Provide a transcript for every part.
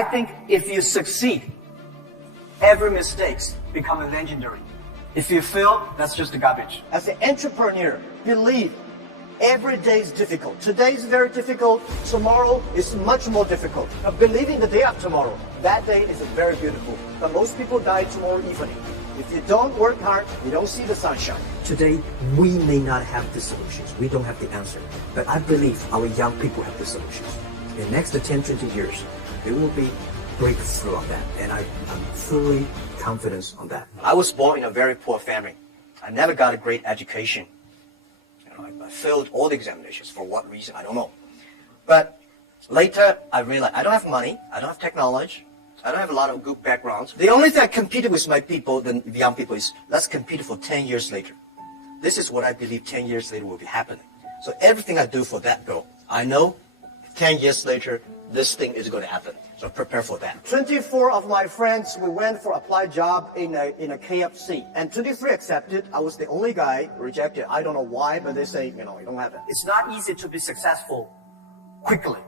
I think if you succeed, every mistake becomes legendary. If you fail, that's just garbage. As an entrepreneur, believe every day is difficult. Today is very difficult. Tomorrow is much more difficult. But believing the day of tomorrow, that day is very beautiful. But most people die tomorrow evening. If you don't work hard, you don't see the sunshine. Today, we may not have the solutions. We don't have the answer. But I believe our young people have the solutions. In the next 10, 20 years, there will be breakthrough on that. And I'm fully confident on that. I was born in a very poor family. I never got a great education. I failed all the examinations. For what reason, I don't know. But later, I realized I don't have money. I don't have technology. I don't have a lot of good backgrounds. The only thing I competed with my people, the young people, is let's compete for 10 years later. This is what I believe 10 years later will be happening. So everything I do for that goal, I know 10 years later, this thing is going to happen. So prepare for that. 24 of my friends, we went for applied job in a KFC. And 23 accepted. I was the only guy rejected. I don't know why, but they say, you don't have it. It's not easy to be successful quickly.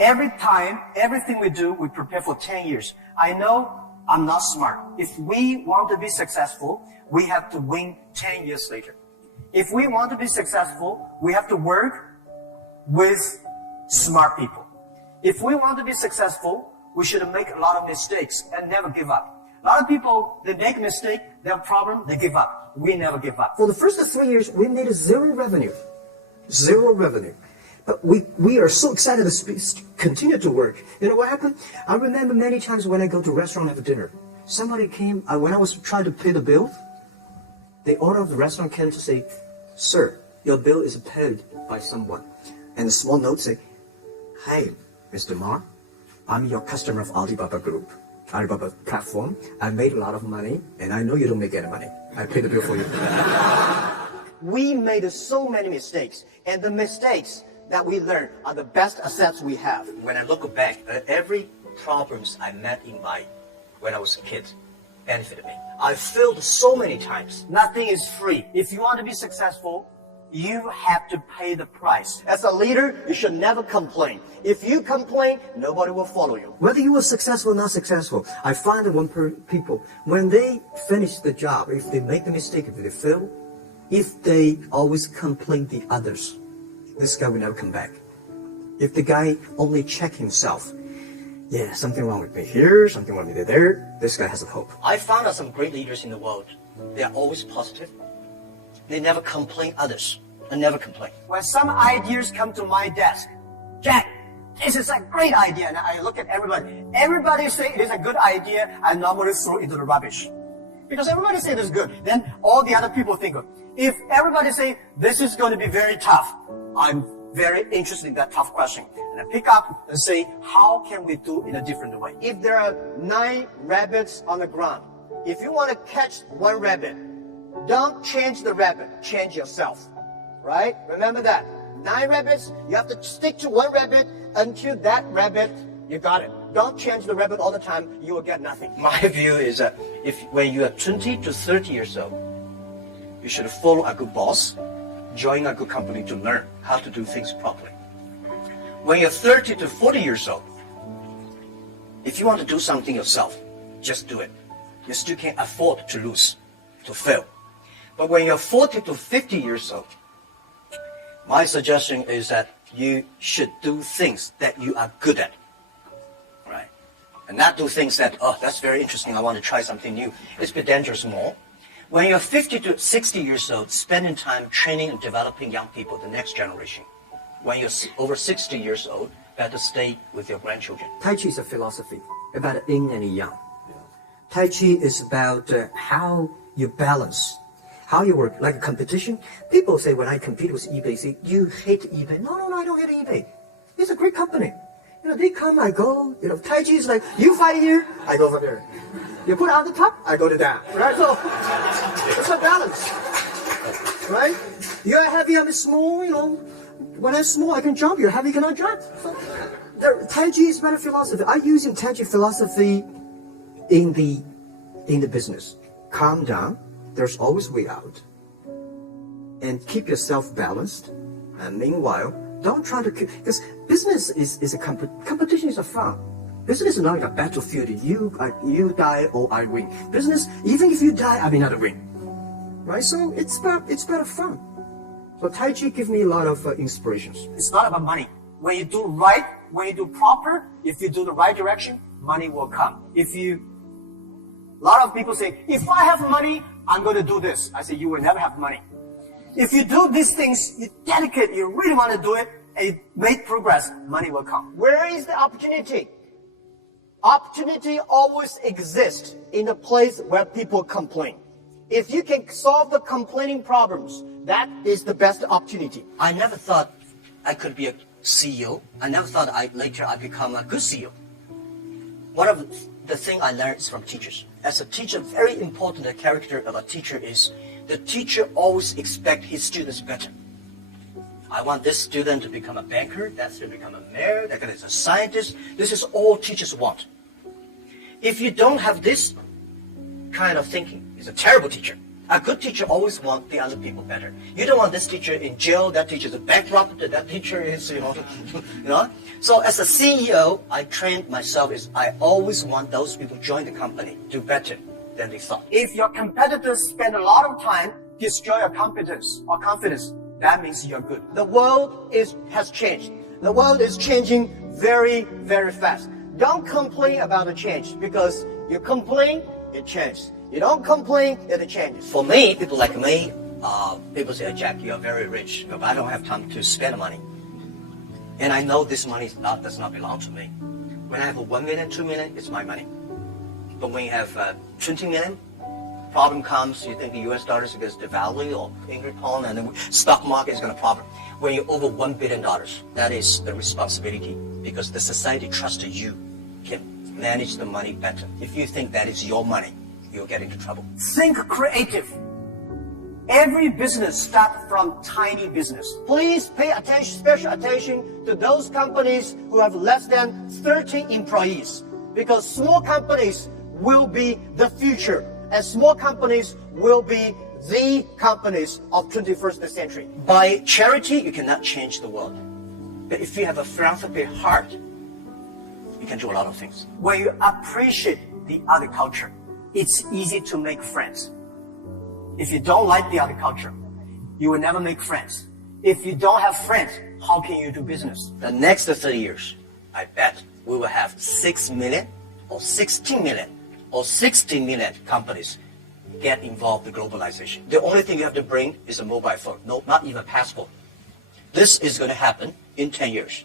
Every time, everything we do, we prepare for 10 years. I know I'm not smart. If we want to be successful, we have to win 10 years later. If we want to be successful, we have to work with smart people. If we want to be successful, we should make a lot of mistakes and never give up. A lot of people, they make a mistake, they have a problem, they give up. We never give up. For the first 3 years, we made zero revenue. Zero revenue. But we are so excited to continue to work. You know what happened? I remember many times when I go to a restaurant and have dinner, somebody came, when I was trying to pay the bill, the owner of the restaurant came to say, "Sir, your bill is paid by someone." And a small note say, "Hey, Mr. Ma, I'm your customer of Alibaba Group, Alibaba platform. I made a lot of money, and I know you don't make any money. I pay the bill for you." We made so many mistakes, and the mistakes that we learn are the best assets we have. When I look back, every problems I met when I was a kid benefited me. I failed so many times. Nothing is free. If you want to be successful, you have to pay the price. As a leader, you should never complain. If you complain, nobody will follow you. Whether you were successful or not successful, I find that people, when they finish the job, if they make a mistake, if they fail, if they always complain the others, this guy will never come back. If the guy only check himself, yeah, something wrong with me here, something wrong with me there, this guy has a hope. I found out some great leaders in the world. They are always positive. They never complain others. And never complain. When some ideas come to my desk, Jack, this is a great idea. And I look at everybody. Everybody say it is a good idea. I normally throw it into the rubbish. Because everybody say it is good. Then all the other people think, if everybody say this is going to be very tough, I'm very interested in that tough question. And I pick up and say, how can we do it in a different way? If there are 9 rabbits on the ground, if you want to catch one rabbit, don't change the rabbit, change yourself. Right? Remember that. 9 rabbits, you have to stick to one rabbit until that rabbit, you got it. Don't change the rabbit all the time, you will get nothing. My view is that when you are 20 to 30 years old, you should follow a good boss, join a good company to learn how to do things properly. When you're 30 to 40 years old, if you want to do something yourself, just do it. You still can't afford to lose, to fail. But when you're 40 to 50 years old, my suggestion is that you should do things that you are good at, right? And not do things that, that's very interesting, I want to try something new. It's a bit dangerous more. When you're 50 to 60 years old, spending time training and developing young people, the next generation. When you're over 60 years old, better stay with your grandchildren. Tai Chi is a philosophy about yin and yang. Tai Chi is about how you balance, how you work, like a competition. People say when I compete with eBay, say, you hate eBay. No, I don't hate eBay. It's a great company. They come, I go. Tai Chi is like, you fight here, I go over there. You put it on the top, I go to down. Right? So, it's a balance. Right? You're heavy, I'm small, When I'm small, I can jump. You're heavy, cannot jump. So, Tai Chi is better philosophy. I'm using Tai Chi philosophy in the business. Calm down. There's always way out. And keep yourself balanced. And meanwhile, don't try to, because business is a competition is a fun. Business is not like a battlefield. You die or I win. Business, even if you die, I may not win. Right? So it's better fun. So Tai Chi gives me a lot of inspirations. It's not about money. When you do right, when you do proper, if you do the right direction, money will come. A lot of people say, if I have money, I'm going to do this. I say, you will never have money. If you do these things, you dedicate, you really want to do it, and you make progress, money will come. Where is the opportunity? Opportunity always exists in a place where people complain. If you can solve the complaining problems, that is the best opportunity. I never thought I could be a CEO. I never thought later I'd become a good CEO. One of the things I learned is from teachers. As a teacher, very important character of a teacher is the teacher always expects his students better. I want this student to become a banker, that student to become a mayor, that guy is a scientist. This is all teachers want. If you don't have this kind of thinking, he's a terrible teacher. A good teacher always wants the other people better. You don't want this teacher in jail, that teacher is a bankrupt, that teacher is, you know. So as a CEO, I trained myself is I always want those people join the company do better than they thought. If your competitors spend a lot of time destroy your competence or confidence, that means you're good. The world has changed. The world is changing very, very fast. Don't complain about the change, because you complain, it changes. You don't complain, it changes. For me, people like me, people say, Jack, you are very rich, but I don't have time to spend money. And I know this money does not belong to me. When I have 1 million, 2 million, it's my money. But when you have 20 million, problem comes, you think the US dollar is going to devalue or English pound, and the stock market is going to problem. When you're over $1 billion, that is the responsibility, because the society trusts you can manage the money better. If you think that is your money, you'll get into trouble. Think creative. Every business starts from tiny business. Please pay attention, special attention to those companies who have less than 30 employees, because small companies will be the future, and small companies will be the companies of 21st century. By charity, you cannot change the world. But if you have a philanthropy heart, you can do a lot of things. When you appreciate the other culture, it's easy to make friends. If you don't like the other culture, you will never make friends. If you don't have friends, how can you do business? The next 30 years, I bet we will have 6 million or 16 million or 60 million companies get involved in globalization. The only thing you have to bring is a mobile phone. No, not even a passport. This is going to happen in 10 years.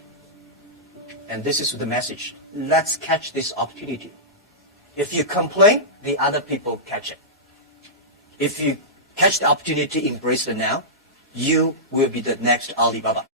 And this is the message. Let's catch this opportunity. If you complain, the other people catch it. If you catch the opportunity, embrace it now, you will be the next Alibaba.